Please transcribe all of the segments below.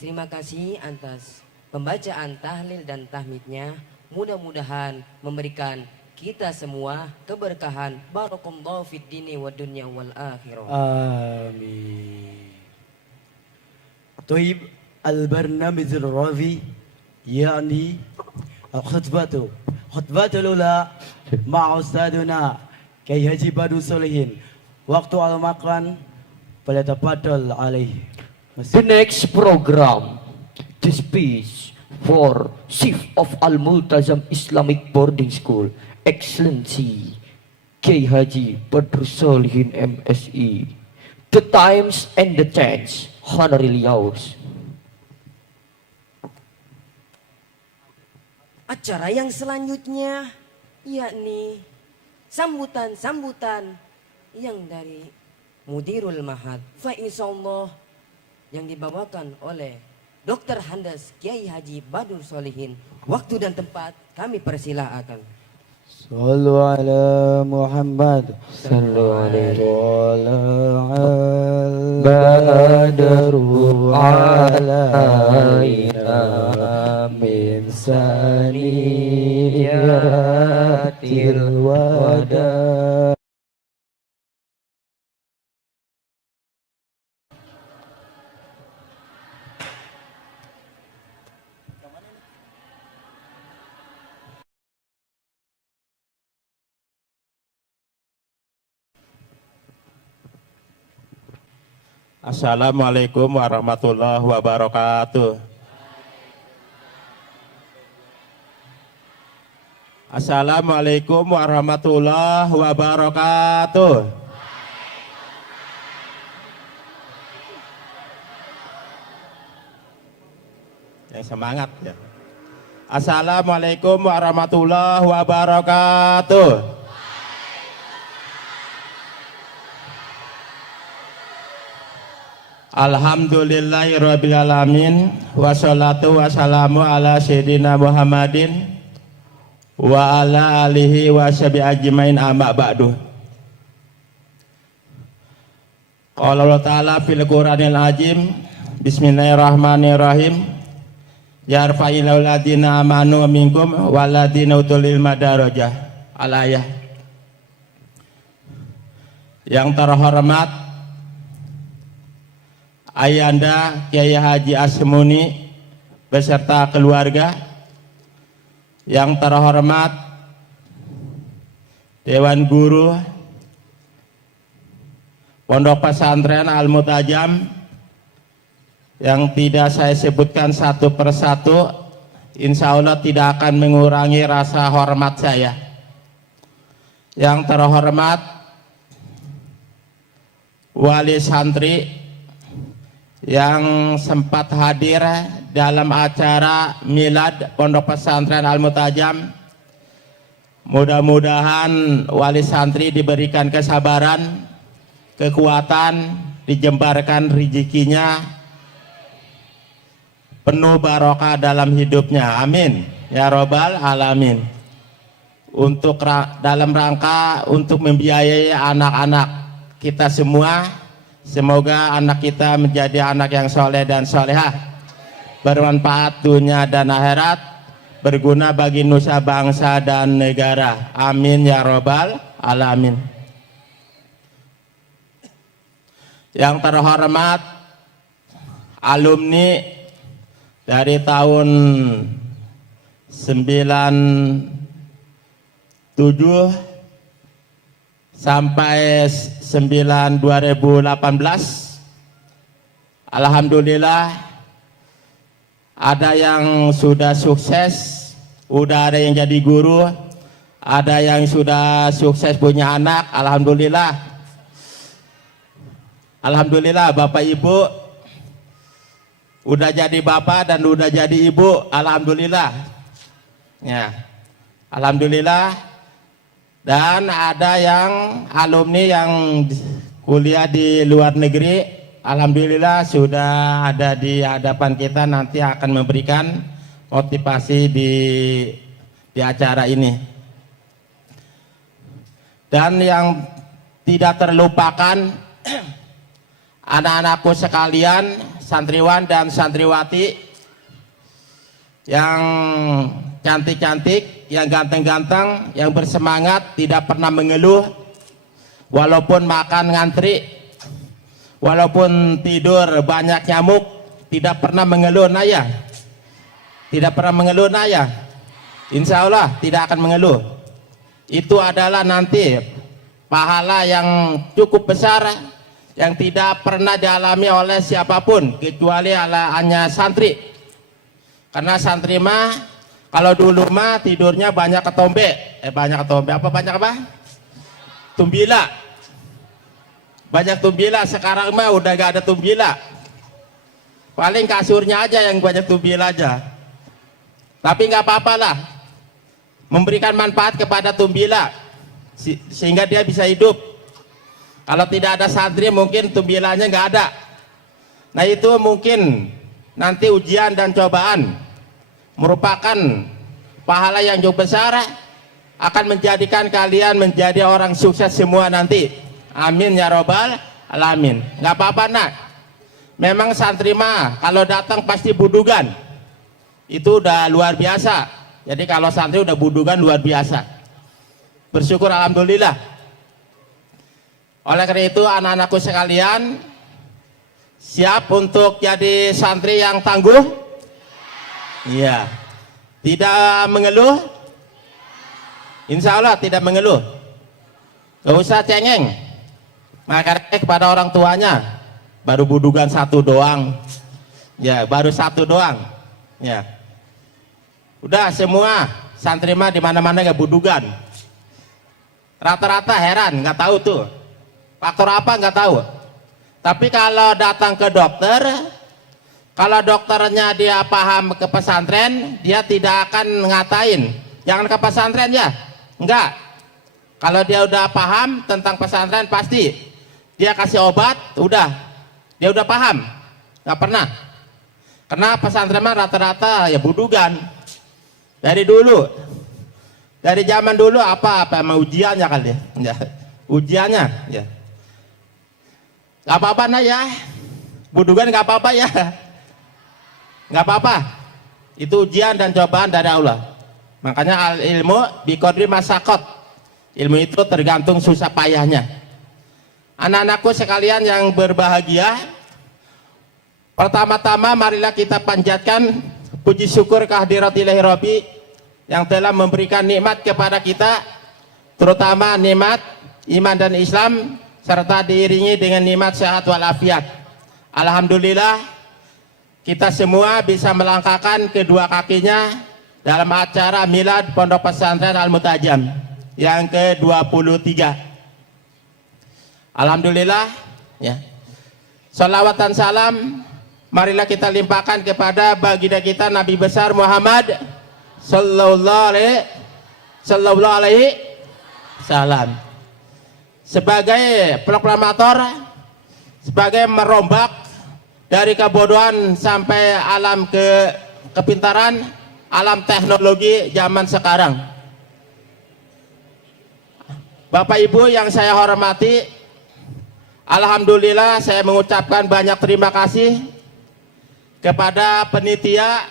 Terima kasih atas pembacaan tahlil dan tahmidnya. Mudah-mudahan memberikan kita semua keberkahan. Barakallahu fid dini wa dunya wal akhirah. Amin. طيب البرنامج الرافي يعني خطبة الأولى مع أستاذنا كي Haji Badrul Sholihin. Waktu al-makan falyatafaddal alaih. The next program, the speech for Chief of Al-Multazam Islamic Boarding School, Excellency K. Haji Badrul Sholihin MSI. The times and the chance, honorary yours. Acara yang selanjutnya yakni sambutan-sambutan yang dari Mudirul Mahad fa insyaallah yang dibawakan oleh Dr. Handas Kiai Haji Badrul Sholihin. Waktu dan tempat kami persilahkan. Sallu ala Muhammad. Sallu alaihi Badru alaina min saniyatil wada. Assalamualaikum warahmatullahi wabarakatuh. Assalamualaikum warahmatullahi wabarakatuh. Yang semangat ya. Assalamualaikum warahmatullahi wabarakatuh. Alhamdulillahirrabbilalamin. Wassalatu wassalamu ala sayyidina Muhammadin wa ala alihi wa sahbihi ajmain, amma ba'du. Qala Allah Ta'ala fil Qur'anil Azim. Bismillahirrahmanirrahim. Yarfa'illahu ladina amanu minkum waladina utul ilma darajah. Al-ayah. Yang terhormat Ayanda Kiai Haji Asmuni beserta keluarga, yang terhormat Dewan Guru Pondok Pesantren Al-Multazam, yang tidak saya sebutkan satu persatu, insya Allah tidak akan mengurangi rasa hormat saya. Yang terhormat Wali Santri yang sempat hadir dalam acara milad Pondok Pesantren Al-Multazam. Mudah-mudahan wali santri diberikan kesabaran, kekuatan, dijembarkan rezekinya, penuh barokah dalam hidupnya, amin ya robbal alamin. Untuk dalam rangka untuk membiayai anak-anak kita semua, semoga anak kita menjadi anak yang soleh dan solehah, bermanfaat dunia dan akhirat, berguna bagi nusa bangsa dan negara, amin ya robbal alamin. Yang terhormat alumni dari tahun 97 sampai 2018, alhamdulillah ada yang sudah sukses, udah ada yang jadi guru, ada yang sudah sukses punya anak, alhamdulillah. Alhamdulillah Bapak Ibu udah jadi bapak dan udah jadi ibu, alhamdulillah ya, alhamdulillah. Dan ada yang alumni yang kuliah di luar negeri, alhamdulillah sudah ada di hadapan kita, nanti akan memberikan motivasi di acara ini. Dan yang tidak terlupakan anak-anakku sekalian, santriwan dan santriwati yang cantik-cantik, yang ganteng-ganteng, yang bersemangat, tidak pernah mengeluh walaupun makan ngantri, walaupun tidur banyak nyamuk, tidak pernah mengeluh naya, tidak pernah mengeluh naya, insya Allah tidak akan mengeluh. Itu adalah nanti pahala yang cukup besar yang tidak pernah dialami oleh siapapun kecuali hanya santri. Karena santri mah kalau dulu mah tidurnya banyak ketombe, banyak apa? Tumbila. Banyak tumbila, sekarang mah udah gak ada tumbila. Paling kasurnya aja yang banyak tumbila aja. Tapi nggak apa-apa lah, memberikan manfaat kepada tumbila sehingga dia bisa hidup. Kalau tidak ada santri mungkin tumbilanya nggak ada. Nah itu mungkin nanti ujian dan cobaan merupakan pahala yang cukup besar, akan menjadikan kalian menjadi orang sukses semua nanti. Amin ya robbal alamin. Nggak apa-apa nak, memang santri mah kalau datang pasti budugan, itu udah luar biasa. Jadi kalau santri udah budugan luar biasa, bersyukur alhamdulillah. Oleh karena itu anak-anakku sekalian, siap untuk jadi santri yang tangguh? Iya. Tidak mengeluh? Insya Allah tidak mengeluh. Gak usah cengeng. Makanya kepada orang tuanya, baru budugan satu doang. Ya, baru satu doang. Ya. Udah semua santri mah di mana-mana gak budugan. Rata-rata heran, nggak tahu tuh. Faktor apa nggak tahu. Tapi kalau datang ke dokter, kalau dokternya dia paham ke pesantren, dia tidak akan ngatain jangan ke pesantren ya. Enggak. Kalau dia udah paham tentang pesantren pasti dia kasih obat, udah. Dia udah paham. Nggak pernah. Karena pesantren mah rata-rata ya budugan. Dari dulu. Dari zaman dulu apa emang ujiannya kali ya. Ujiannya ya. Gak apa-apa nah ya, budugan gak apa-apa ya, gak apa-apa. Itu ujian dan cobaan dari Allah. Makanya al ilmu biqadri masaqat. Ilmu itu tergantung susah payahnya. Anak-anakku sekalian yang berbahagia, pertama-tama marilah kita panjatkan puji syukur kehadirat Ilahi Rabbi yang telah memberikan nikmat kepada kita, terutama nikmat iman dan Islam, serta diiringi dengan nikmat sehat walafiat. Alhamdulillah kita semua bisa melangkahkan kedua kakinya dalam acara milad Pondok Pesantren Al-Mutajam yang ke-23. Alhamdulillah ya. Salawat dan salam marilah kita limpahkan kepada baginda kita Nabi besar Muhammad sallallahu alaihi wasallam. Sebagai proklamator, sebagai merombak dari kebodohan sampai alam kepintaran, alam teknologi zaman sekarang. Bapak Ibu yang saya hormati, alhamdulillah saya mengucapkan banyak terima kasih kepada penitia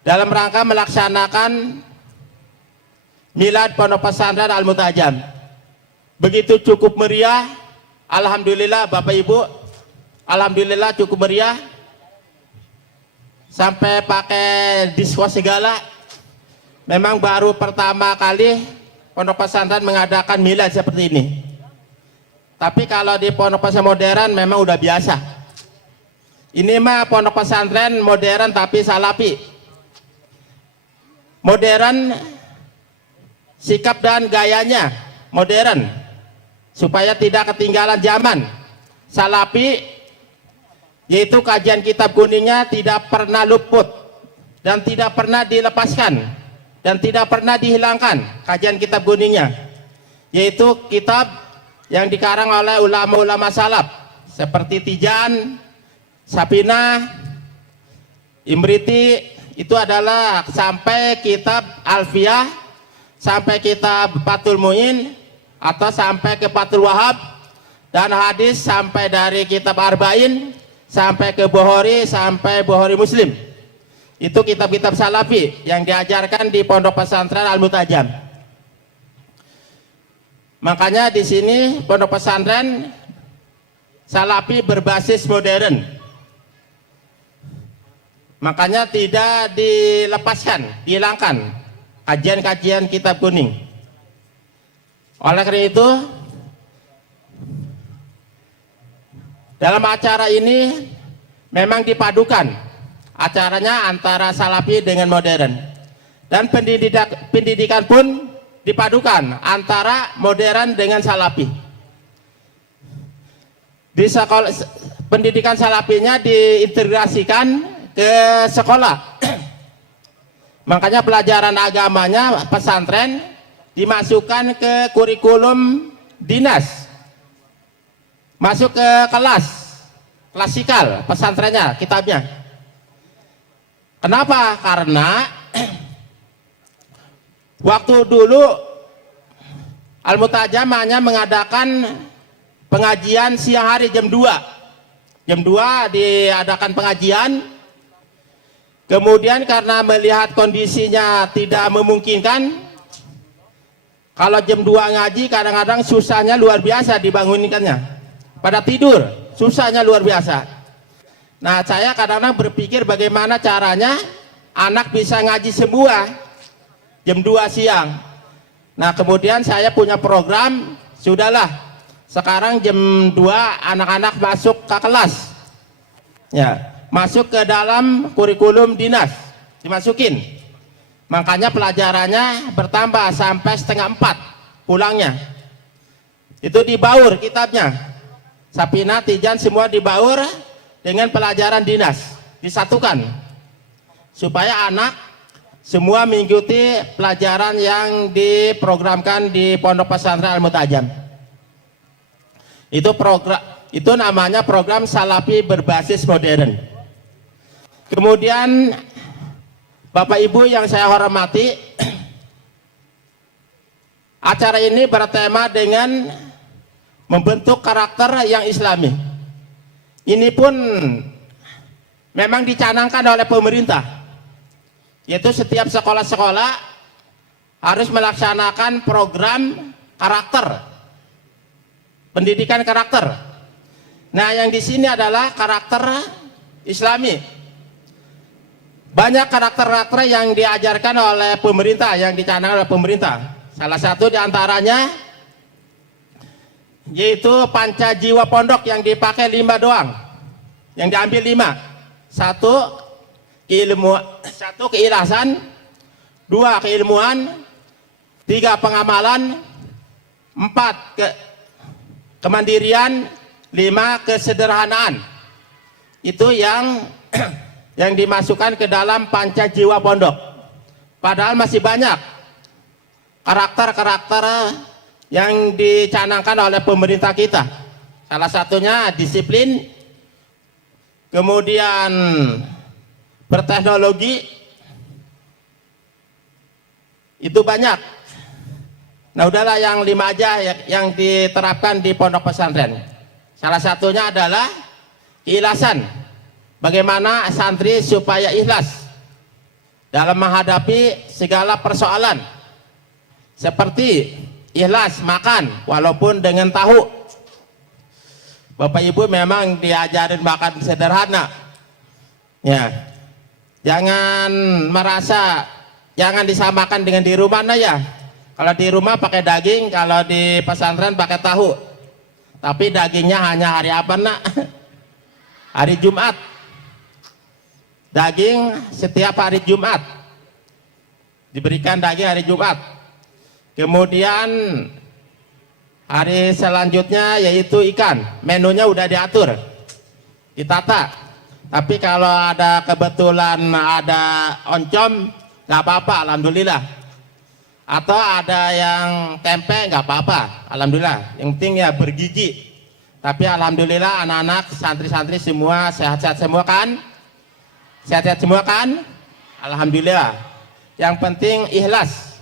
dalam rangka melaksanakan milad Pondok Pesantren Al-Mutajam. Begitu cukup meriah, alhamdulillah Bapak Ibu, alhamdulillah cukup meriah, sampai pakai disko segala. Memang baru pertama kali Pondok Pesantren mengadakan milad seperti ini. Tapi kalau di Pondok Pesantren modern memang udah biasa. Ini mah Pondok Pesantren modern tapi salafi. Modern, sikap dan gayanya modern supaya tidak ketinggalan zaman. Salafi yaitu kajian kitab kuningnya tidak pernah luput dan tidak pernah dilepaskan dan tidak pernah dihilangkan kajian kitab kuningnya, yaitu kitab yang dikarang oleh ulama-ulama salaf seperti Tijan, Sapina, Imriti. Itu adalah sampai kitab Alfiyah, sampai kitab Fathul Muin, atau sampai ke Fathul Wahab, dan hadis sampai dari kitab Arba'in sampai ke Bukhari sampai Bukhari Muslim. Itu kitab-kitab salafi yang diajarkan di Pondok Pesantren Al-Mutajam. Makanya di sini Pondok Pesantren salafi berbasis modern. Makanya tidak dilepaskan, dihilangkan kajian-kajian kitab kuning. Oleh karena itu, dalam acara ini memang dipadukan acaranya antara salafi dengan modern, dan pendidikan pun dipadukan antara modern dengan salafi. Di sekolah, pendidikan salafinya diintegrasikan ke sekolah. Makanya pelajaran agamanya pesantren dimasukkan ke kurikulum dinas, masuk ke kelas klasikal pesantrennya, kitabnya. Kenapa? Karena waktu dulu Al-Mutajam hanya mengadakan pengajian siang hari jam 2. Jam 2 diadakan pengajian. Kemudian karena melihat kondisinya tidak memungkinkan, kalau jam 2 ngaji kadang-kadang susahnya luar biasa dibangunkannya. Pada tidur, susahnya luar biasa. Nah, saya kadang-kadang berpikir bagaimana caranya anak bisa ngaji semua jam 2 siang. Nah, kemudian saya punya program, sudahlah, sekarang jam 2 anak-anak masuk ke kelas. Ya, masuk ke dalam kurikulum dinas, dimasukin. Makanya pelajarannya bertambah sampai setengah 4 pulangnya. Itu dibaur kitabnya. Sapina, Tijan semua dibaur dengan pelajaran dinas, disatukan supaya anak semua mengikuti pelajaran yang diprogramkan di Pondok Pesantren Al-Mutajam. Itu namanya program salafi berbasis modern. Kemudian Bapak Ibu yang saya hormati, acara ini bertema dengan membentuk karakter yang islami. Ini pun memang dicanangkan oleh pemerintah, yaitu setiap sekolah-sekolah harus melaksanakan program karakter, pendidikan karakter. Nah, yang di sini adalah karakter islami. Banyak karakter-karakter yang diajarkan oleh pemerintah, yang dicanangkan oleh pemerintah. Salah satu diantaranya yaitu panca jiwa pondok yang dipakai 5 doang, yang diambil 5. 1 keikhlasan, 2 keilmuan, 3 pengamalan, 4 kemandirian, 5 kesederhanaan. Itu yang yang dimasukkan ke dalam panca jiwa pondok. Padahal masih banyak karakter-karakter yang dicanangkan oleh pemerintah kita. Salah satunya disiplin, kemudian berteknologi, itu banyak. Nah, udahlah yang 5 aja yang diterapkan di pondok pesantren. Salah satunya adalah keikhlasan. Bagaimana santri supaya ikhlas dalam menghadapi segala persoalan, seperti ikhlas makan walaupun dengan tahu. Bapak Ibu memang diajarin makan sederhana, ya, jangan merasa, jangan disamakan dengan di rumah. Nah ya, kalau di rumah pakai daging, kalau di pesantren pakai tahu. Tapi dagingnya hanya hari apa nak? Hari Jumat. Daging setiap hari Jumat, diberikan daging hari Jumat. Kemudian hari selanjutnya yaitu ikan, menunya udah diatur, ditata. Tapi kalau ada kebetulan ada oncom, nggak apa-apa, alhamdulillah. Atau ada yang tempe, nggak apa-apa, alhamdulillah. Yang penting ya bergizi. Tapi alhamdulillah anak-anak, santri-santri semua sehat-sehat semua kan? Sehat-sehat semua kan? Alhamdulillah. Yang penting ikhlas.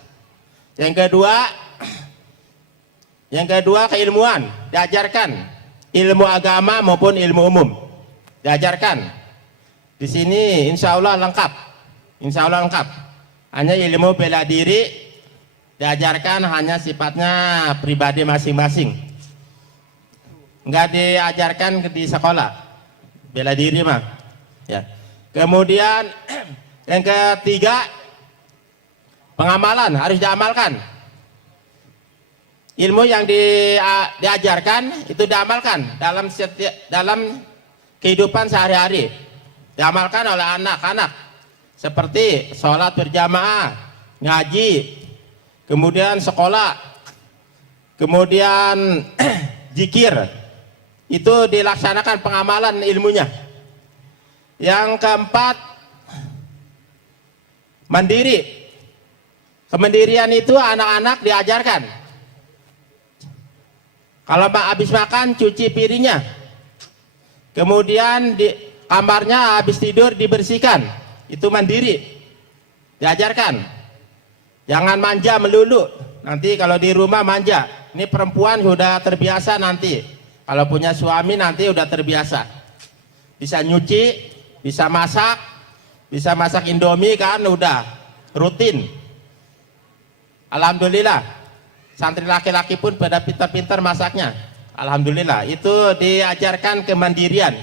Yang kedua, Yang kedua, keilmuan, diajarkan ilmu agama maupun ilmu umum, diajarkan. Di sini insya Allah lengkap, insya Allah lengkap. Hanya ilmu bela diri diajarkan hanya sifatnya pribadi masing-masing, nggak diajarkan di sekolah bela diri mah. Ya. Kemudian yang ketiga, pengamalan harus diamalkan. Ilmu yang diajarkan itu diamalkan dalam kehidupan sehari-hari, diamalkan oleh anak-anak seperti sholat berjamaah, ngaji, kemudian sekolah, kemudian zikir, itu dilaksanakan pengamalan ilmunya. Yang keempat, mandiri. Kemandirian itu anak-anak diajarkan. Kalau habis makan, cuci piringnya. Kemudian di kamarnya habis tidur dibersihkan. Itu mandiri. Diajarkan. Jangan manja melulu. Nanti kalau di rumah manja. Ini perempuan sudah terbiasa nanti. Kalau punya suami nanti udah terbiasa. Bisa nyuci, bisa masak Indomie kan udah rutin. Alhamdulillah. Santri laki-laki pun pada pintar-pintar masaknya. Alhamdulillah, itu diajarkan kemandirian.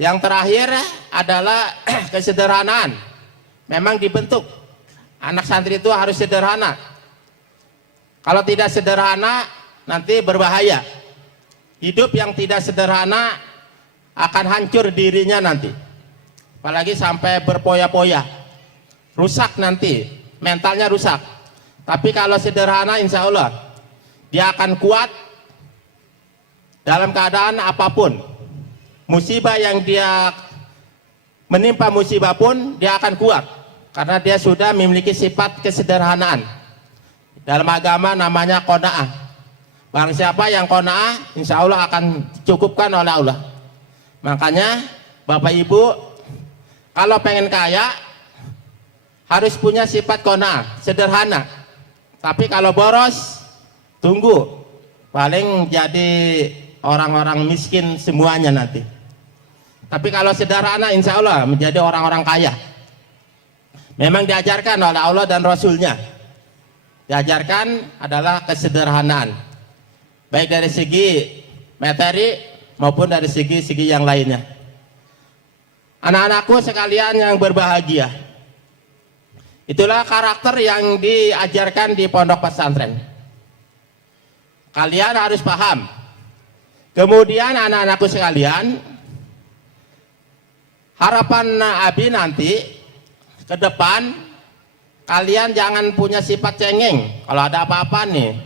Yang terakhir adalah kesederhanaan. Memang dibentuk. Anak santri itu harus sederhana. Kalau tidak sederhana, nanti berbahaya. Hidup yang tidak sederhana akan hancur dirinya nanti. Apalagi sampai berpoya-poya. Rusak nanti, mentalnya rusak. Tapi kalau sederhana insya Allah dia akan kuat dalam keadaan apapun. Musibah yang dia menimpa musibah pun dia akan kuat karena dia sudah memiliki sifat kesederhanaan. Dalam agama namanya qanaah. Barang siapa yang qanaah insya Allah akan cukupkan oleh Allah. Makanya Bapak Ibu kalau pengen kaya harus punya sifat qanaah, sederhana. Tapi kalau boros, tunggu. Paling jadi orang-orang miskin semuanya nanti. Tapi kalau sederhana, insya Allah menjadi orang-orang kaya. Memang diajarkan oleh Allah dan Rasulnya. Diajarkan adalah kesederhanaan. Baik dari segi materi maupun dari segi yang lainnya. Anak-anakku sekalian yang berbahagia. Itulah karakter yang diajarkan di pondok pesantren. Kalian harus paham. Kemudian anak-anakku sekalian, harapan Abi nanti ke depan kalian jangan punya sifat cengeng. Kalau ada apa-apa nih,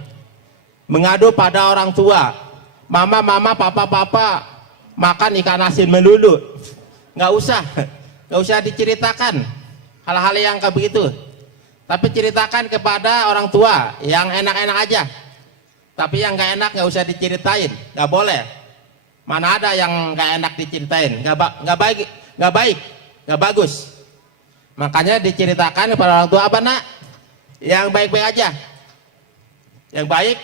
mengadu pada orang tua. Mama, papa, makan ikan asin melulu. Nggak usah diceritakan hal-hal yang kayak begitu, tapi ceritakan kepada orang tua yang enak-enak aja. Tapi yang nggak enak nggak usah diceritain, nggak boleh. Mana ada yang nggak enak diceritain, nggak baik, nggak bagus. Makanya diceritakan kepada orang tua apa nak? Yang baik-baik aja, yang baik,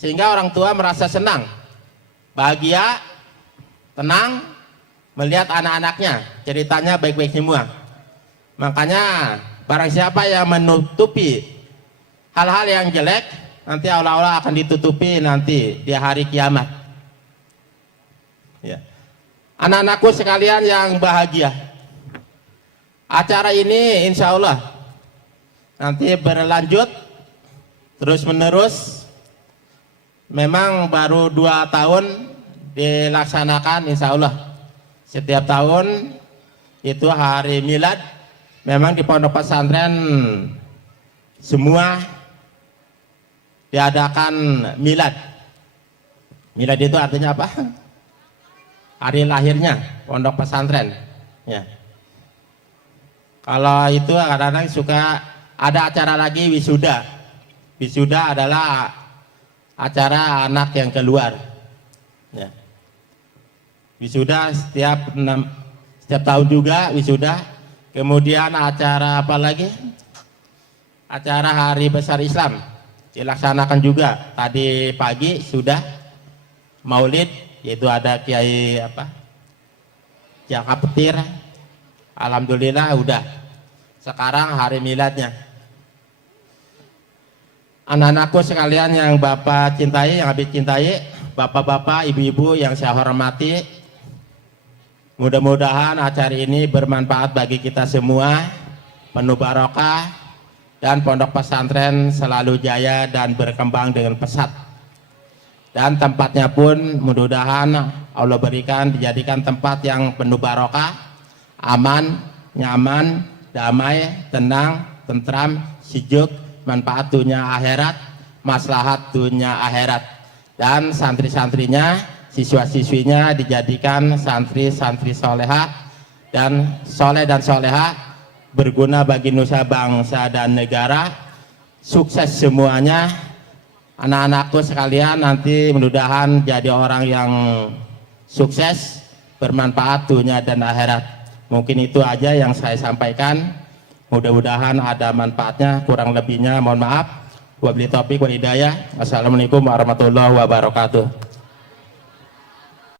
sehingga orang tua merasa senang, bahagia, tenang melihat anak-anaknya ceritanya baik-baik semua. Makanya barang siapa yang menutupi hal-hal yang jelek, nanti Allah akan ditutupi nanti di hari kiamat. Ya. Anak-anakku sekalian yang bahagia, acara ini insya Allah nanti berlanjut terus menerus. Memang baru 2 tahun dilaksanakan insya Allah. Setiap tahun itu hari milad. Memang di pondok pesantren semua diadakan milad. Milad itu artinya apa? Hari lahirnya pondok pesantren. Ya. Kalau itu kadang-kadang suka ada acara lagi wisuda. Wisuda adalah acara anak yang keluar. Ya. Wisuda setiap tahun juga wisuda. Kemudian acara apa lagi? Acara Hari Besar Islam. dilaksanakan juga. Tadi pagi sudah maulid, yaitu ada Kiai Jaka Petir. Alhamdulillah udah. Sekarang hari miladnya. Anak-anakku sekalian yang Bapak cintai, yang Habib cintai, bapak-bapak, ibu-ibu yang saya hormati, mudah-mudahan acara ini bermanfaat bagi kita semua, penuh barokah, dan pondok pesantren selalu jaya dan berkembang dengan pesat. Dan tempatnya pun mudah-mudahan Allah berikan dijadikan tempat yang penuh barokah, aman, nyaman, damai, tenang, tentram, sejuk, manfaat dunia akhirat, maslahat dunia akhirat. Dan santri-santrinya, siswa-siswinya dijadikan santri-santri soleha dan soleh dan soleha, berguna bagi nusa bangsa dan negara. Sukses semuanya. Anak-anakku sekalian nanti mudah-mudahan jadi orang yang sukses, bermanfaat dunia dan akhirat. Mungkin itu aja yang saya sampaikan. Mudah-mudahan ada manfaatnya, kurang lebihnya mohon maaf. Wabillahi taufiq wal hidayah. Assalamualaikum warahmatullahi wabarakatuh.